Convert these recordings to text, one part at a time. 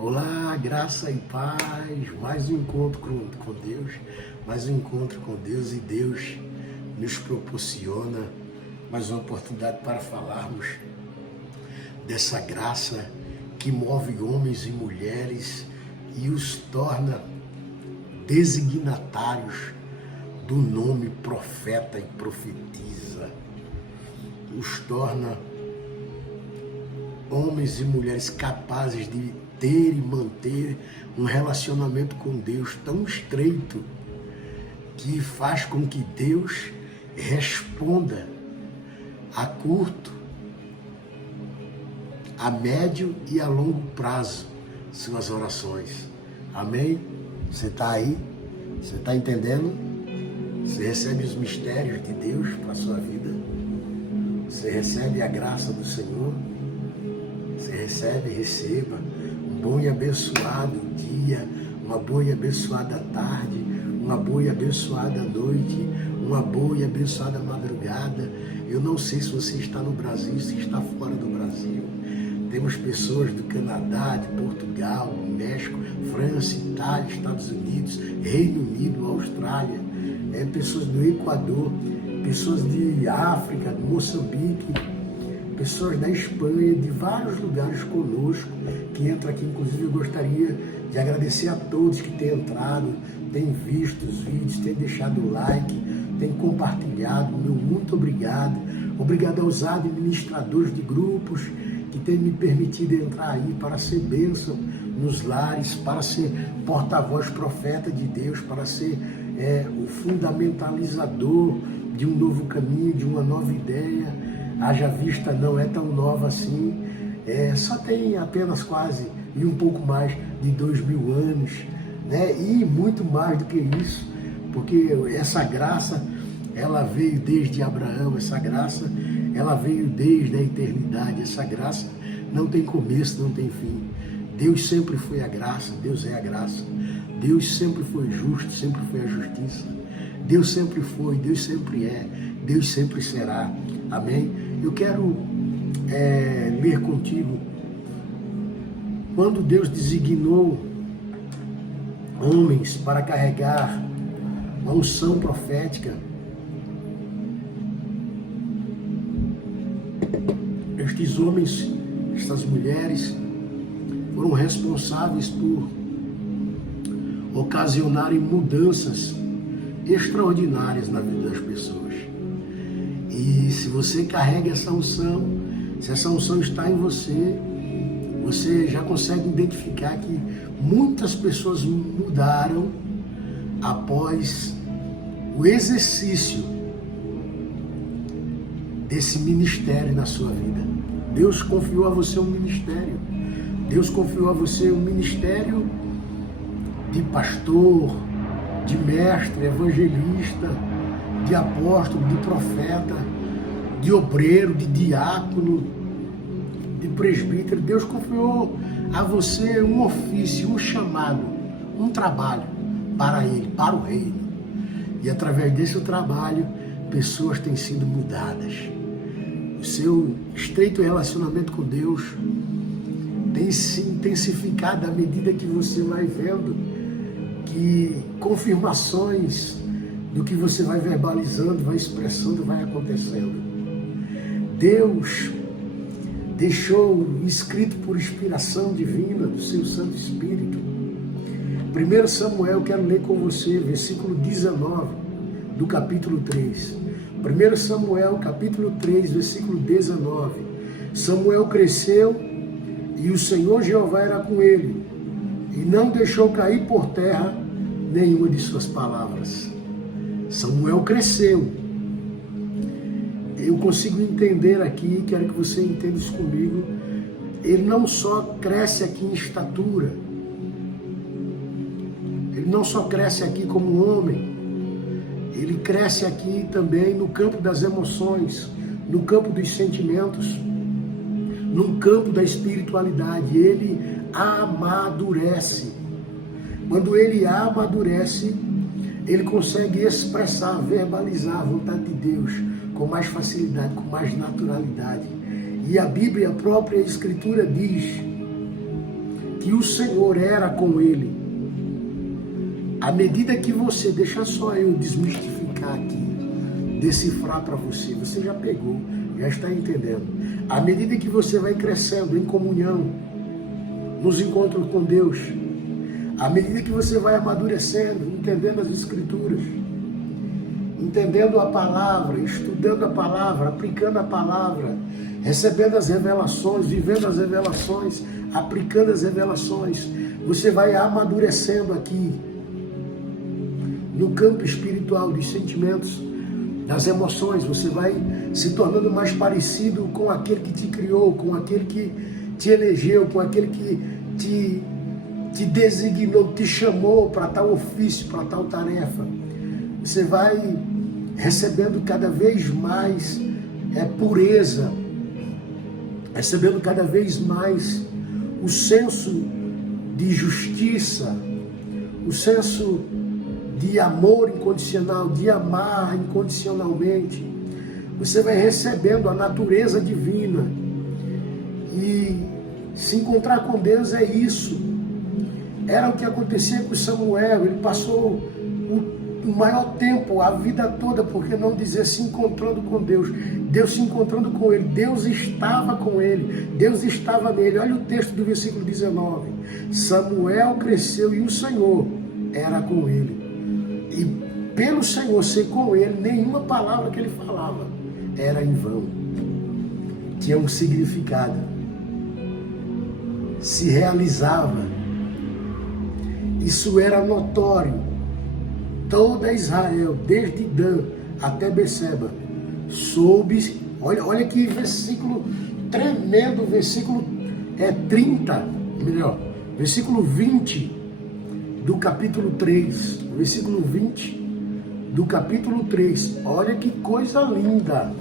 Olá, graça e paz, mais um encontro com Deus, mais um encontro com Deus, e Deus nos proporciona mais uma oportunidade para falarmos dessa graça que move homens e mulheres e os torna designatários do nome profeta e profetiza, os torna homens e mulheres capazes de ter e manter um relacionamento com Deus tão estreito que faz com que Deus responda a curto, a médio e a longo prazo suas orações. Amém? Você está aí? Você está entendendo? Você recebe os mistérios de Deus para a sua vida? Você recebe a graça do Senhor? Você receba um bom e abençoado dia, uma boa e abençoada tarde, uma boa e abençoada noite, uma boa e abençoada madrugada. Eu não sei se você está no Brasil, se está fora do Brasil. Temos pessoas do Canadá, de Portugal, México, França, Itália, Estados Unidos, Reino Unido, Austrália, pessoas do Equador, pessoas de África, de Moçambique, pessoas da Espanha, de vários lugares conosco, que entram aqui. Inclusive, eu gostaria de agradecer a todos que têm entrado, têm visto os vídeos, têm deixado o like, têm compartilhado. Meu muito obrigado. Obrigado aos administradores de grupos que têm me permitido entrar aí para ser bênção nos lares, para ser porta-voz profeta de Deus, para ser o fundamentalizador de um novo caminho, de uma nova ideia. Haja vista não é tão nova assim, só tem apenas quase e um pouco mais de 2000 anos, né? E muito mais do que isso, porque essa graça, ela veio desde Abraão, essa graça, ela veio desde a eternidade, essa graça não tem começo, não tem fim. Deus sempre foi a graça, Deus é a graça, Deus sempre foi justo, sempre foi a justiça, Deus sempre foi, Deus sempre é, Deus sempre será. Amém? Eu quero ler contigo quando Deus designou homens para carregar a unção profética. Estes homens, estas mulheres, foram responsáveis por ocasionarem mudanças extraordinárias na vida das pessoas. E se você carrega essa unção, se essa unção está em você, você já consegue identificar que muitas pessoas mudaram após o exercício desse ministério na sua vida. Deus confiou a você um ministério. Deus confiou a você um ministério de pastor, de mestre, evangelista, de apóstolo, de profeta, de obreiro, de diácono, de presbítero. Deus confiou a você um ofício, um chamado, um trabalho para Ele, para o reino. E através desse trabalho, pessoas têm sido mudadas. O seu estreito relacionamento com Deus tem se intensificado à medida que você vai vendo que confirmações do que você vai verbalizando, vai expressando, vai acontecendo. Deus deixou escrito por inspiração divina do seu Santo Espírito. 1 Samuel, quero ler com você, versículo 19 do capítulo 3. 1 Samuel, capítulo 3, versículo 19. Samuel cresceu e o Senhor Jeová era com ele, e não deixou cair por terra nenhuma de suas palavras. Samuel cresceu. Eu consigo entender aqui, quero que você entenda isso comigo. Ele não só cresce aqui em estatura, ele não só cresce aqui como homem, ele cresce aqui também no campo das emoções, no campo dos sentimentos, no campo da espiritualidade. Ele amadurece. Quando ele amadurece, ele consegue expressar, verbalizar a vontade de Deus com mais facilidade, com mais naturalidade. E a Bíblia, a própria Escritura diz que o Senhor era com ele. À medida que você, deixa só eu desmistificar aqui, decifrar para você, você já pegou, já está entendendo. À medida que você vai crescendo em comunhão, nos encontros com Deus, à medida que você vai amadurecendo, entendendo as Escrituras, entendendo a palavra, estudando a palavra, aplicando a palavra, recebendo as revelações, vivendo as revelações, aplicando as revelações, você vai amadurecendo aqui, no campo espiritual dos sentimentos, das emoções, você vai se tornando mais parecido com aquele que te criou, com aquele que te elegeu, com aquele que te designou, te chamou para tal ofício, para tal tarefa. Você vai recebendo cada vez mais pureza, recebendo cada vez mais o senso de justiça, o senso de amor incondicional, de amar incondicionalmente. Você vai recebendo a natureza divina. E se encontrar com Deus é isso. Era o que acontecia com Samuel. Ele passou o maior tempo, a vida toda, por que não dizer, se encontrando com Deus. Deus se encontrando com ele. Deus estava com ele. Deus estava nele. Olha o texto do versículo 19. Samuel cresceu e o Senhor era com ele. E pelo Senhor ser com ele, nenhuma palavra que ele falava era em vão. Tinha um significado. Se realizava. Isso era notório. Toda Israel, desde Dan até Beceba, soube. Olha que versículo tremendo, versículo 30, melhor, versículo 20 do capítulo 3, versículo 20 do capítulo 3. Olha que coisa linda.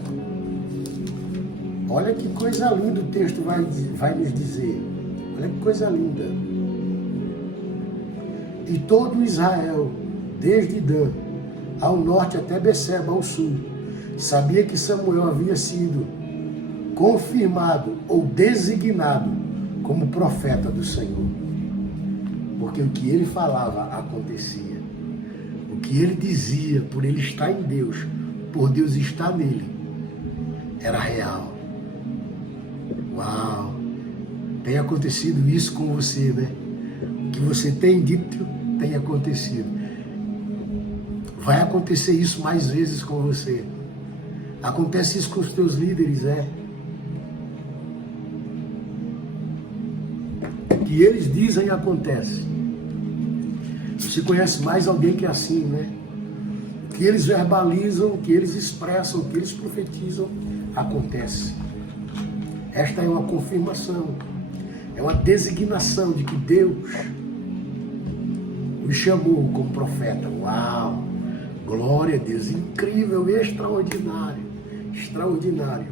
Olha que coisa linda o texto vai nos dizer. Olha que coisa linda. E todo Israel, desde Dan ao norte até Beceba ao sul, sabia que Samuel havia sido confirmado ou designado como profeta do Senhor. Porque o que ele falava acontecia. O que ele dizia, por ele estar em Deus, por Deus estar nele, era real. Uau! Tem acontecido isso com você, né? O que você tem dito tem acontecido. Vai acontecer isso mais vezes com você. Acontece isso com os teus líderes, O que eles dizem acontece. Você conhece mais alguém que é assim, né? O que eles verbalizam, o que eles expressam, o que eles profetizam, acontece. Esta é uma confirmação, é uma designação de que Deus o chamou como profeta. Uau! Glória a Deus, incrível, extraordinário, extraordinário.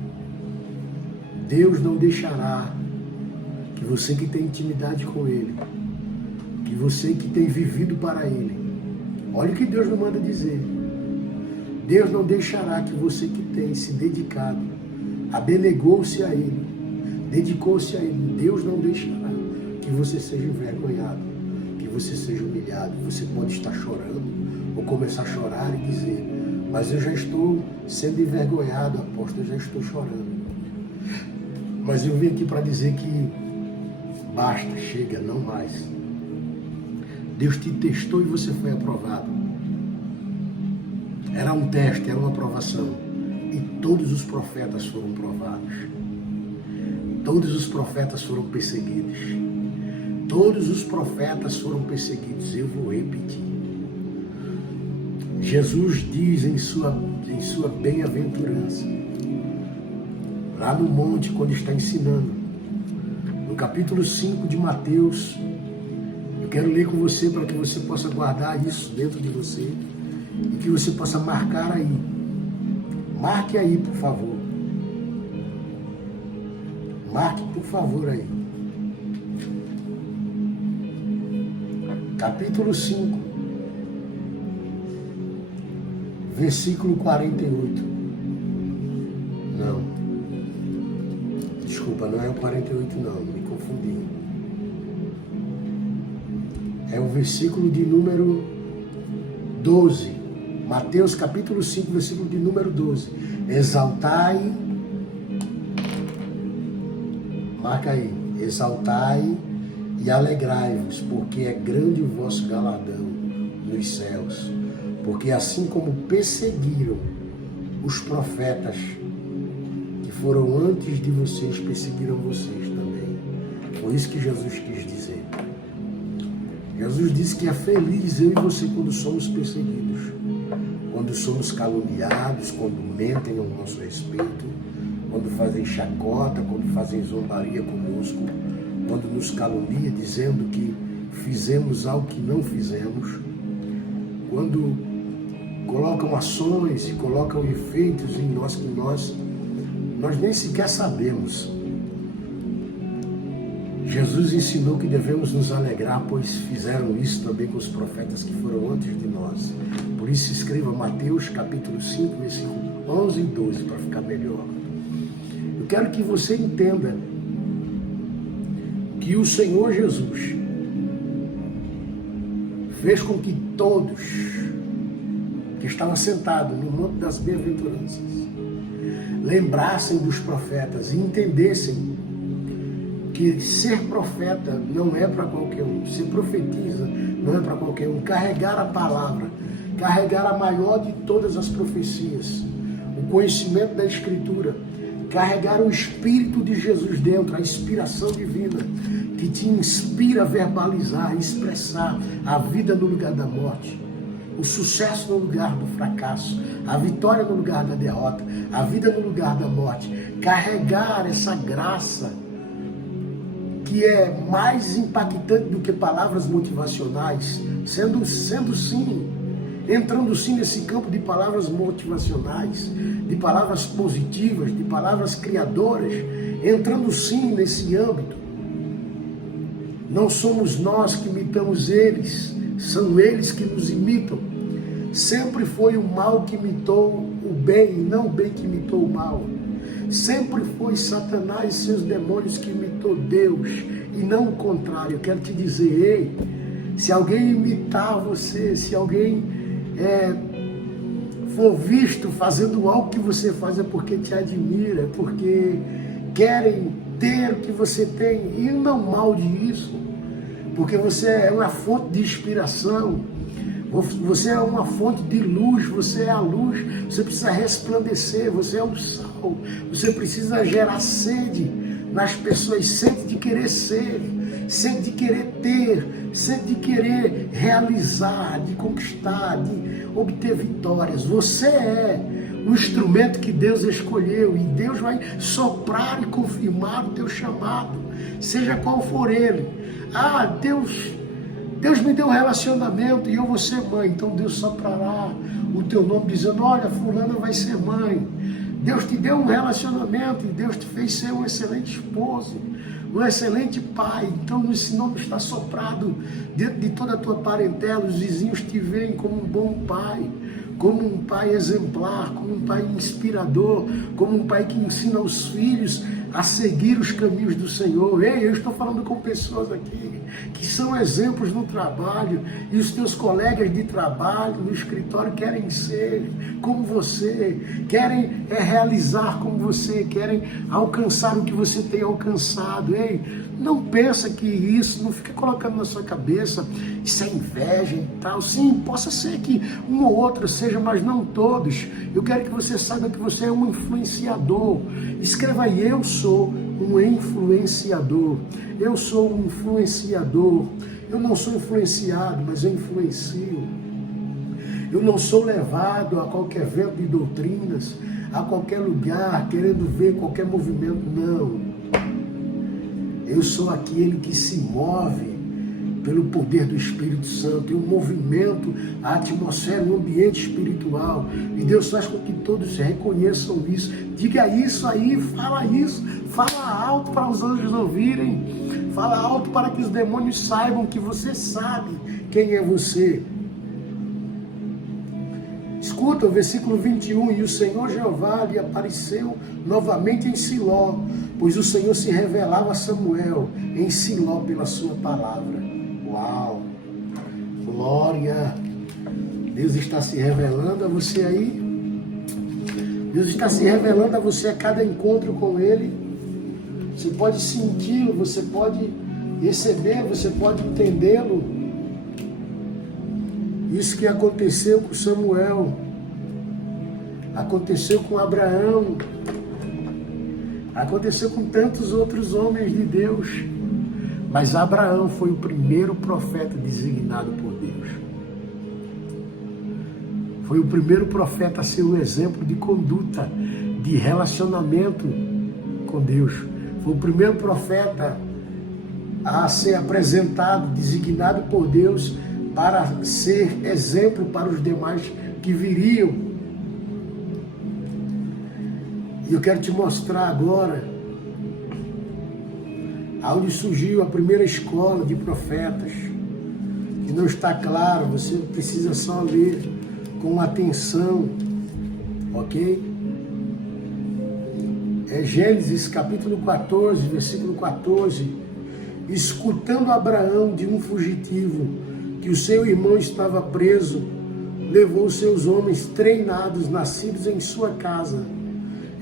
Deus não deixará que você que tem intimidade com Ele, que você que tem vivido para Ele, olha o que Deus nos manda dizer. Deus não deixará que você que tem se dedicado, abnegou-se a Ele, dedicou-se a Ele, Deus não deixará que você seja envergonhado, que você seja humilhado. Você pode estar chorando, ou começar a chorar e dizer, mas eu já estou sendo envergonhado, apóstolo, eu já estou chorando. Mas eu vim aqui para dizer que basta, chega, não mais. Deus te testou e você foi aprovado. Era um teste, era uma aprovação. E todos os profetas foram provados. Todos os profetas foram perseguidos. Todos os profetas foram perseguidos. Eu vou repetir. Jesus diz em sua bem-aventurança, lá no monte, quando está ensinando, no capítulo 5 de Mateus, eu quero ler com você para que você possa guardar isso dentro de você e que você possa marcar aí. Marque aí, por favor. Marque, por favor, aí. Capítulo 5, versículo 48. Não. Desculpa, não é o 48 não, me confundi. É o versículo de número 12. Mateus capítulo 5, versículo de número 12. Exaltai, marca aí, exaltai e alegrai-vos, porque é grande o vosso galardão nos céus. Porque assim como perseguiram os profetas que foram antes de vocês, perseguiram vocês também. Foi isso que Jesus quis dizer. Jesus disse que é feliz eu e você quando somos perseguidos, quando somos caluniados, quando mentem ao nosso respeito, quando fazem chacota, quando fazem zombaria conosco, quando nos calunia dizendo que fizemos algo que não fizemos, quando colocam ações e colocam efeitos em nós que nós nem sequer sabemos. Jesus ensinou que devemos nos alegrar, pois fizeram isso também com os profetas que foram antes de nós. Por isso escreva Mateus capítulo 5, versículo 11 e 12, para ficar melhor. Eu quero que você entenda que o Senhor Jesus fez com que todos que estavam sentados no Monte das Bem-aventuranças lembrassem dos profetas e entendessem que ser profeta não é para qualquer um, ser profetiza não é para qualquer um, carregar a palavra, carregar a maior de todas as profecias, o conhecimento da Escritura, carregar o Espírito de Jesus dentro, a inspiração divina, que te inspira a verbalizar, a expressar a vida no lugar da morte, o sucesso no lugar do fracasso, a vitória no lugar da derrota, a vida no lugar da morte, carregar essa graça que é mais impactante do que palavras motivacionais, sendo sim, entrando sim nesse campo de palavras motivacionais, de palavras positivas, de palavras criadoras, entrando sim nesse âmbito. Não somos nós que imitamos eles, são eles que nos imitam. Sempre foi o mal que imitou o bem, e não o bem que imitou o mal. Sempre foi Satanás e seus demônios que imitou Deus, e não o contrário. Eu quero te dizer, ei, se alguém imitar você, se alguém for visto fazendo algo que você faz, é porque te admira, é porque querem ter o que você tem, e não malde isso, porque você é uma fonte de inspiração, você é uma fonte de luz, você é a luz, você precisa resplandecer, você é o sal, você precisa gerar sede nas pessoas, sede de querer ser, sede de querer ter, sede de querer realizar, de conquistar, de obter vitórias. Você é o instrumento que Deus escolheu, e Deus vai soprar e confirmar o teu chamado, seja qual for ele. Ah, Deus me deu um relacionamento e eu vou ser mãe, então Deus soprará o teu nome dizendo, olha, fulana vai ser mãe. Deus te deu um relacionamento e Deus te fez ser um excelente esposo, um excelente pai, então esse nome está soprado dentro de toda a tua parentela, os vizinhos te veem como um bom pai, como um pai exemplar, como um pai inspirador, como um pai que ensina os filhos a seguir os caminhos do Senhor. Ei, eu estou falando com pessoas aqui que são exemplos no trabalho, e os teus colegas de trabalho, no escritório, querem ser como você, querem realizar como você, querem alcançar o que você tem alcançado. Ei, não pensa que isso, não fica colocando na sua cabeça, isso é inveja e tal. Sim, possa ser que um ou outro seja, mas não todos. Eu quero que você saiba que você é um influenciador. Escreva aí, eu sou um influenciador. Eu sou um influenciador. Eu não sou influenciado, mas eu influencio. Eu não sou levado a qualquer vento de doutrinas, a qualquer lugar, querendo ver qualquer movimento. Não. Eu sou aquele que se move pelo poder do Espírito Santo, e um movimento, a atmosfera, o ambiente espiritual. E Deus faz com que todos reconheçam isso. Diga isso aí, fala alto para os anjos ouvirem, fala alto para que os demônios saibam que você sabe quem é você. Escuta o versículo 21, e o Senhor Jeová lhe apareceu novamente em Siló, pois o Senhor se revelava a Samuel em Siló pela sua palavra. Uau! glória. Deus está se revelando a você aí. Deus está se revelando a você a cada encontro com Ele. Você pode senti-lo, você pode receber, você pode entendê-lo. Isso que aconteceu com Samuel, aconteceu com Abraão, aconteceu com tantos outros homens de Deus. Mas Abraão foi o primeiro profeta designado por Deus. Foi o primeiro profeta a ser um exemplo de conduta, de relacionamento com Deus. Foi o primeiro profeta a ser apresentado, designado por Deus para ser exemplo para os demais que viriam. E eu quero te mostrar agora onde surgiu a primeira escola de profetas. E não está claro, você precisa só ler com atenção, ok? É Gênesis capítulo 14, versículo 14. Escutando Abraão de um fugitivo, que o seu irmão estava preso, levou seus homens treinados, nascidos em sua casa,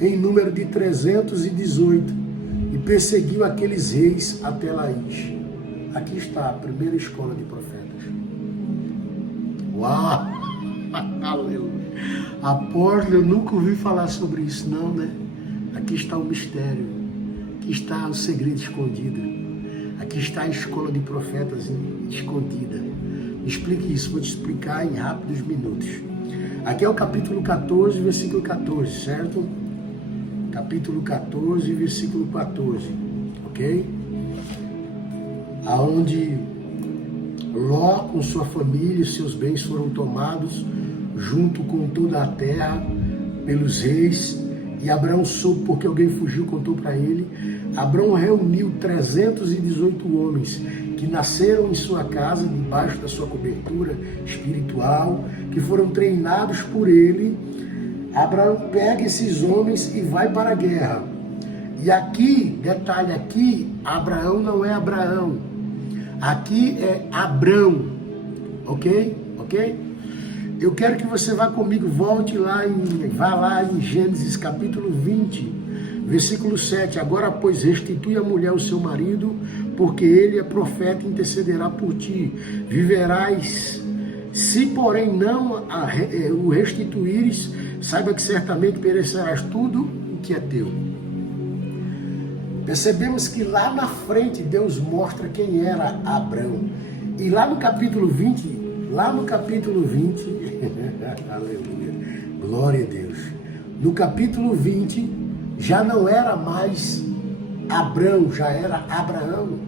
em número de 318, e perseguiu aqueles reis até Laís. Aqui está a primeira escola de profetas. Uau! Aleluia! Apóstolo, eu nunca ouvi falar sobre isso, não, né? Aqui está o mistério. Aqui está o segredo escondido. Aqui está a escola de profetas escondida. Me explique isso, vou te explicar em rápidos minutos. Aqui é o capítulo 14, versículo 14, certo? Capítulo 14, versículo 14, ok? Aonde Ló, com sua família e seus bens foram tomados, junto com toda a terra, pelos reis, e Abraão soube porque alguém fugiu, contou para ele. Abraão reuniu 318 homens que nasceram em sua casa, debaixo da sua cobertura espiritual, que foram treinados por ele. Abraão pega esses homens e vai para a guerra. E aqui, detalhe aqui, Abraão não é Abraão. Aqui é Abrão, ok? Ok? Eu quero que você vá comigo, vá lá em Gênesis capítulo 20, versículo 7. Agora, pois, restitui a mulher ao seu marido, porque ele é profeta e intercederá por ti. Viverás. Se, porém, não o restituíres, saiba que certamente perecerás tudo o que é teu. Percebemos que lá na frente Deus mostra quem era Abrão. E lá no capítulo 20, aleluia, glória a Deus. No capítulo 20, já não era mais Abrão, já era Abraão.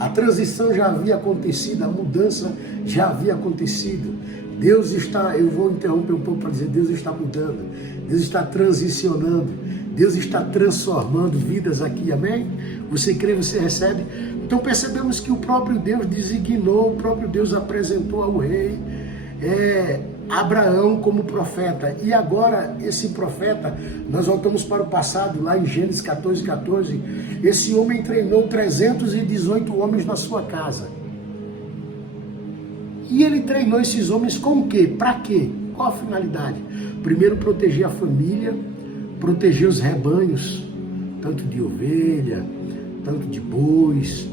A transição já havia acontecido, a mudança já havia acontecido. Deus está, eu vou interromper um pouco para dizer, Deus está mudando, Deus está transicionando, Deus está transformando vidas aqui, amém? Você crê, você recebe? Então percebemos que o próprio Deus designou, o próprio Deus apresentou ao rei Abraão como profeta. E agora esse profeta, nós voltamos para o passado, lá em Gênesis 14, 14, esse homem treinou 318 homens na sua casa. E ele treinou esses homens com o quê? Para quê? Qual a finalidade? Primeiro, proteger a família, proteger os rebanhos, tanto de ovelha, tanto de bois.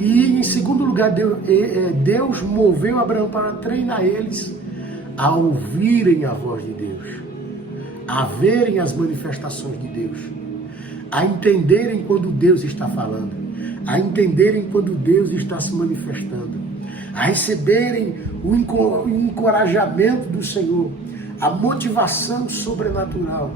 E em segundo lugar, Deus moveu Abraão para treinar eles a ouvirem a voz de Deus, a verem as manifestações de Deus, a entenderem quando Deus está falando, a entenderem quando Deus está se manifestando, a receberem o encorajamento do Senhor, a motivação sobrenatural.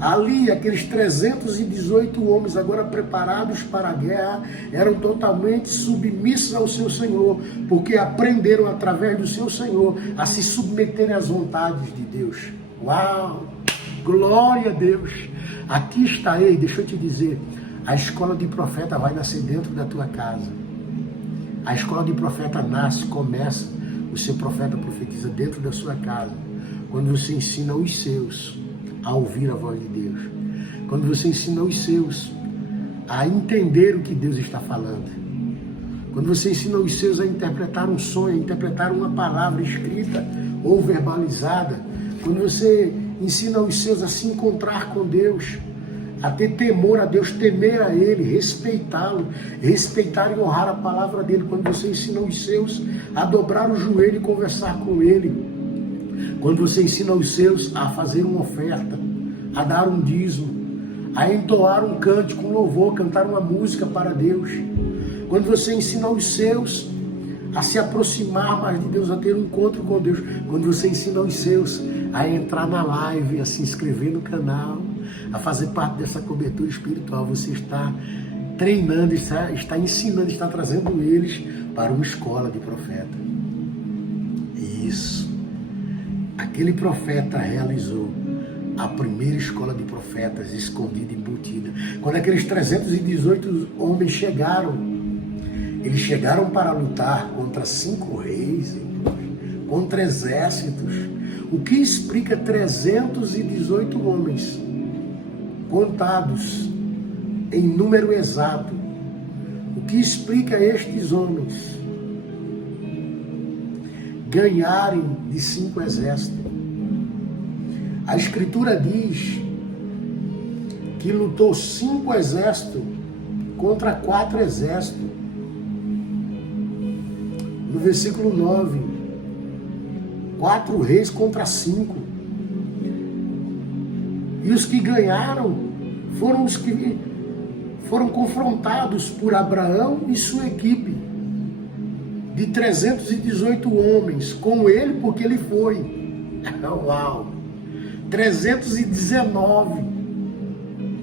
Ali, aqueles 318 homens agora preparados para a guerra, eram totalmente submissos ao seu Senhor, porque aprenderam através do seu Senhor a se submeterem às vontades de Deus. Uau! Glória a Deus! Aqui está ele, deixa eu te dizer, a escola de profeta vai nascer dentro da tua casa. A escola de profeta nasce, começa, o seu profeta profetiza dentro da sua casa, quando você ensina os seus a ouvir a voz de Deus, quando você ensina os seus a entender o que Deus está falando, Quando você ensina os seus a interpretar um sonho, a interpretar uma palavra escrita ou verbalizada. Quando você ensina os seus a se encontrar com Deus, a ter temor a Deus, temer a Ele, respeitá-lo, respeitar e honrar a palavra dEle. Quando você ensina os seus a dobrar o joelho e conversar com Ele. Quando você ensina os seus a fazer uma oferta, a dar um dízimo, a entoar um cântico, um louvor, cantar uma música para Deus. Quando você ensina os seus a se aproximar mais de Deus, a ter um encontro com Deus. Quando você ensina os seus a entrar na live, a se inscrever no canal, a fazer parte dessa cobertura espiritual, você está treinando, está ensinando, está trazendo eles para uma escola de profeta. Isso. Aquele profeta realizou a primeira escola de profetas, escondida e embutida. Quando aqueles 318 homens chegaram, eles chegaram para lutar contra 5 reis, contra exércitos. O que explica 318 homens contados em número exato? O que explica estes homens ganharem de 5 exércitos? A Escritura diz que lutou 5 exércitos contra 4 exércitos. No versículo 9, 4 reis contra 5. E os que ganharam foram os que foram confrontados por Abraão e sua equipe, de 318 homens, com ele porque ele foi. Uau! 319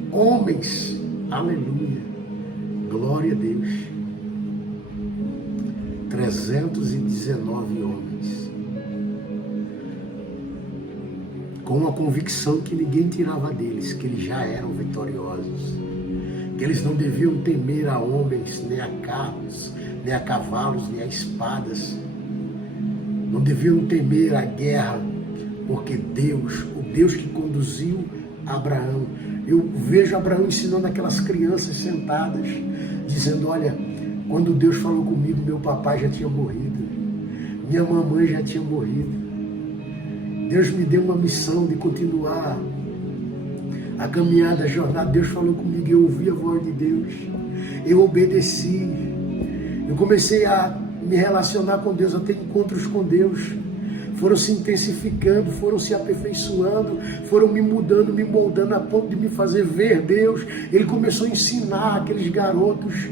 homens, aleluia, glória a Deus. 319 homens, com a convicção que ninguém tirava deles, que eles já eram vitoriosos, que eles não deviam temer a homens, nem a carros, nem a cavalos, nem a espadas, não deviam temer a guerra, porque Deus, o Deus que conduziu Abraão, eu vejo Abraão ensinando aquelas crianças sentadas, dizendo, olha, quando Deus falou comigo, meu papai já tinha morrido, minha mamãe já tinha morrido, Deus me deu uma missão de continuar a caminhada, a jornada, Deus falou comigo, eu ouvi a voz de Deus, eu obedeci, eu comecei a me relacionar com Deus, a ter encontros com Deus, foram se intensificando, foram se aperfeiçoando, foram me mudando, me moldando a ponto de me fazer ver Deus. Ele começou a ensinar aqueles garotos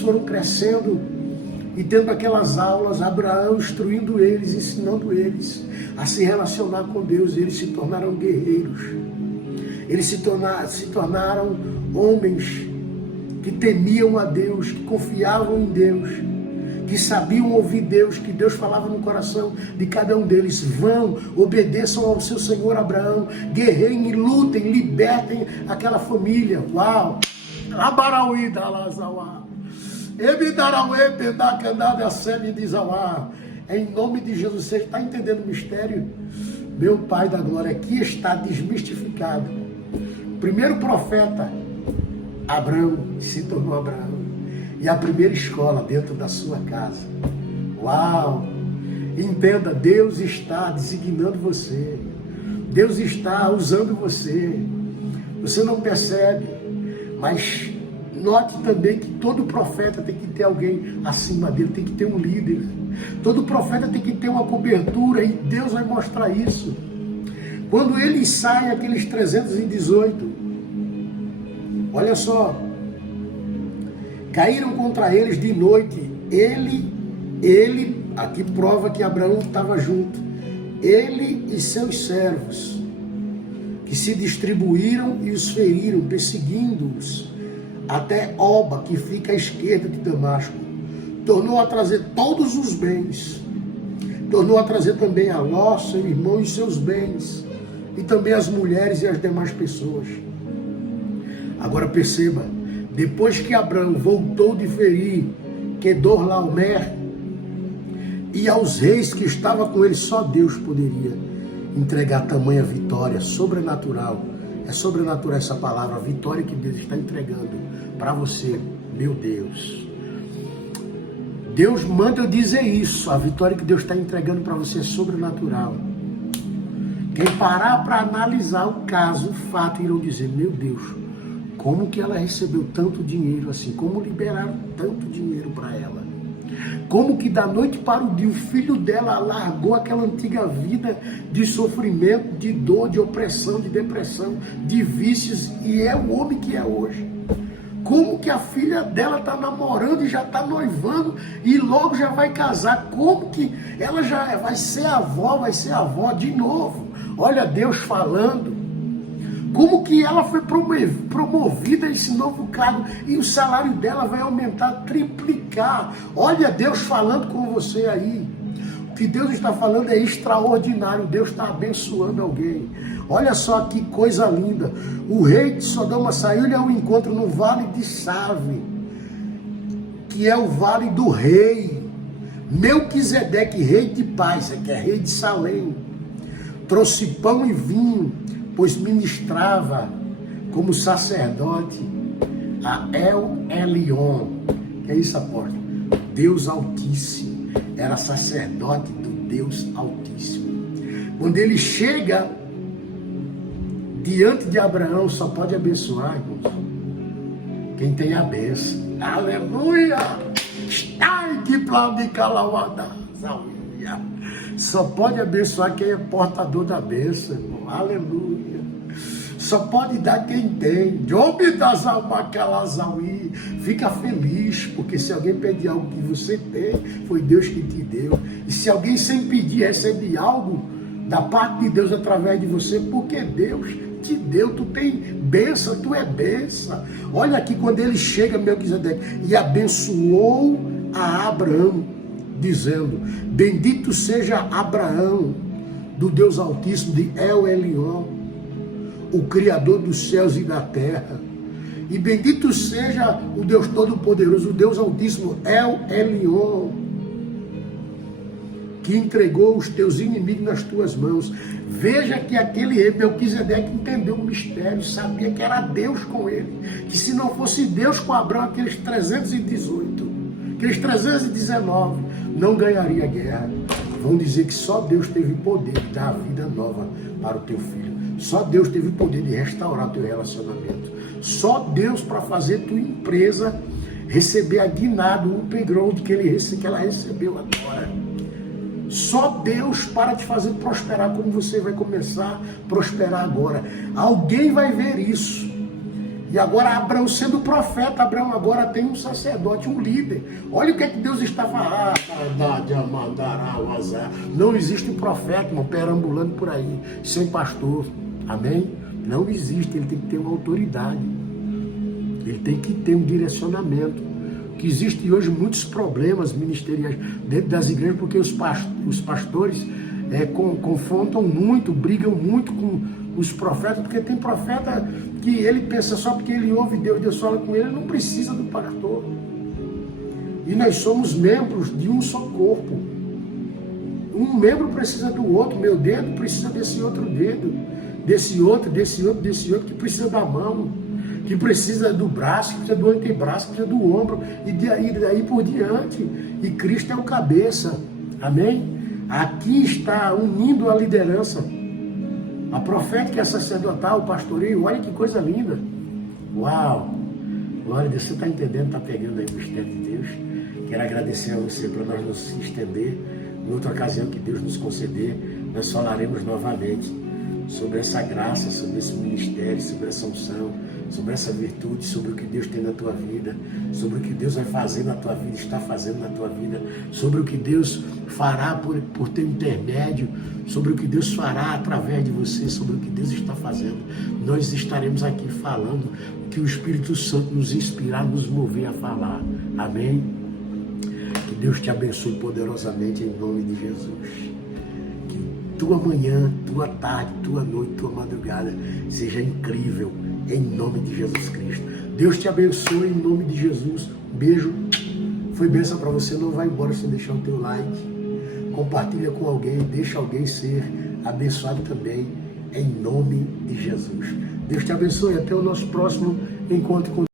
foram crescendo e tendo aquelas aulas, Abraão instruindo eles, ensinando eles a se relacionar com Deus. Eles se tornaram guerreiros, eles se tornaram homens que temiam a Deus, que confiavam em Deus, que sabiam ouvir Deus, que Deus falava no coração de cada um deles. Vão, obedeçam ao seu Senhor Abraão, guerreiem e lutem, libertem aquela família. Uau! Em nome de Jesus, você está entendendo o mistério? Meu Pai da glória, aqui está desmistificado. O primeiro profeta, Abraão, se tornou Abraão. E a primeira escola dentro da sua casa. Uau! Entenda, Deus está designando você. Deus está usando você. Você não percebe, mas note também que todo profeta tem que ter alguém acima dele, tem que ter um líder. Todo profeta tem que ter uma cobertura e Deus vai mostrar isso. Quando eles saem, aqueles 318, olha só, caíram contra eles de noite, ele, aqui prova que Abraão estava junto, ele e seus servos, que se distribuíram e os feriram, perseguindo-os, até Oba, que fica à esquerda de Damasco. Tornou a trazer todos os bens, tornou a trazer também a Ló, seu irmão e seus bens, e também as mulheres e as demais pessoas. Agora perceba, depois que Abraão voltou de ferir Quedorlaomer e aos reis que estavam com ele, só Deus poderia entregar tamanha vitória sobrenatural. É sobrenatural essa palavra, a vitória que Deus está entregando para você, meu Deus. Deus manda eu dizer isso. A vitória que Deus está entregando para você é sobrenatural. Quem parar para analisar o caso, o fato, irão dizer, meu Deus, como que ela recebeu tanto dinheiro assim? Como liberaram tanto dinheiro para ela? Como que da noite para o dia o filho dela largou aquela antiga vida de sofrimento, de dor, de opressão, de depressão, de vícios, e é o homem que é hoje? Como que a filha dela está namorando e já está noivando e logo já vai casar? Como que ela já vai ser avó de novo? Olha Deus falando. Como que ela foi promovida a esse novo cargo e o salário dela vai aumentar, triplicar. Olha Deus falando com você aí. O que Deus está falando é extraordinário. Deus está abençoando alguém. Olha só que coisa linda. O rei de Sodoma saiu-lhe ao encontro no vale de Save, que é o vale do rei. Melquisedeque, rei de paz, que é rei de Salém, trouxe pão e vinho, pois ministrava como sacerdote a El Elyon. Que é isso, apóstolo? Deus Altíssimo. Era sacerdote do Deus Altíssimo. Quando ele chega diante de Abraão, só pode abençoar, irmãos, quem tem a bênção. Aleluia! Está de plano de calauada. Só pode abençoar quem é portador da bênção, irmão. Aleluia! Só pode dar quem tem. Fica feliz, porque se alguém pedir algo que você tem, foi Deus que te deu. E se alguém sem pedir recebe algo da parte de Deus através de você, porque Deus te deu, tu tem bênção, tu é bênção. Olha aqui quando ele chega, Melquisedeque, e abençoou a Abraão, dizendo, bendito seja Abraão, do Deus Altíssimo, de El Elyon, o Criador dos céus e da terra. E bendito seja o Deus Todo-Poderoso, o Deus Altíssimo, El Elyon, que entregou os teus inimigos nas tuas mãos. Veja que aquele rei Melquisedeque entendeu o mistério, sabia que era Deus com ele, que se não fosse Deus com Abraão, aqueles 318, aqueles 319, não ganharia a guerra. Vão dizer que só Deus teve poder de dar a vida nova para o teu filho. Só Deus teve o poder de restaurar teu relacionamento. Só Deus para fazer tua empresa receber a guinado, o payroll que ela recebeu agora. Só Deus para te fazer prosperar como você vai começar a prosperar agora. Alguém vai ver isso. E agora Abraão sendo profeta, Abraão agora tem um sacerdote, um líder. Olha o que é que Deus está falando. Não existe um profeta, irmão, perambulando por aí, sem pastor. Amém? Não existe, ele tem que ter uma autoridade. Ele tem que ter um direcionamento. Que existem hoje muitos problemas ministeriais dentro das igrejas, porque os pastores confrontam muito, brigam muito com os profetas, porque tem profeta que ele pensa só porque ele ouve Deus, Deus fala com ele, não precisa do pastor. E nós somos membros de um só corpo. Um membro precisa do outro, meu dedo precisa desse outro dedo, desse outro, que precisa da mão, que precisa do braço, que precisa do antebraço, que precisa do ombro, e daí por diante. E Cristo é o cabeça. Amém? Aqui está unindo a liderança, a profética, a sacerdotal, o pastoreio. Olha que coisa linda. Uau! Glória a Deus, você está entendendo, está pegando aí o mistério de Deus. Quero agradecer a você para nós nos estender. Em outra ocasião que Deus nos conceder, nós falaremos novamente sobre essa graça, sobre esse ministério, sobre essa unção, sobre essa virtude, sobre o que Deus tem na tua vida, sobre o que Deus vai fazer na tua vida, está fazendo na tua vida, sobre o que Deus fará por teu intermédio, sobre o que Deus fará através de você, sobre o que Deus está fazendo. Nós estaremos aqui falando o que o Espírito Santo nos inspirar, nos mover a falar. Amém? Que Deus te abençoe poderosamente em nome de Jesus. Tua manhã, tua tarde, tua noite, tua madrugada seja incrível em nome de Jesus Cristo. Deus te abençoe em nome de Jesus. Um beijo. Foi bênção para você. Não vai embora sem deixar o teu like. Compartilha com alguém. Deixa alguém ser abençoado também em nome de Jesus. Deus te abençoe. Até o nosso próximo encontro com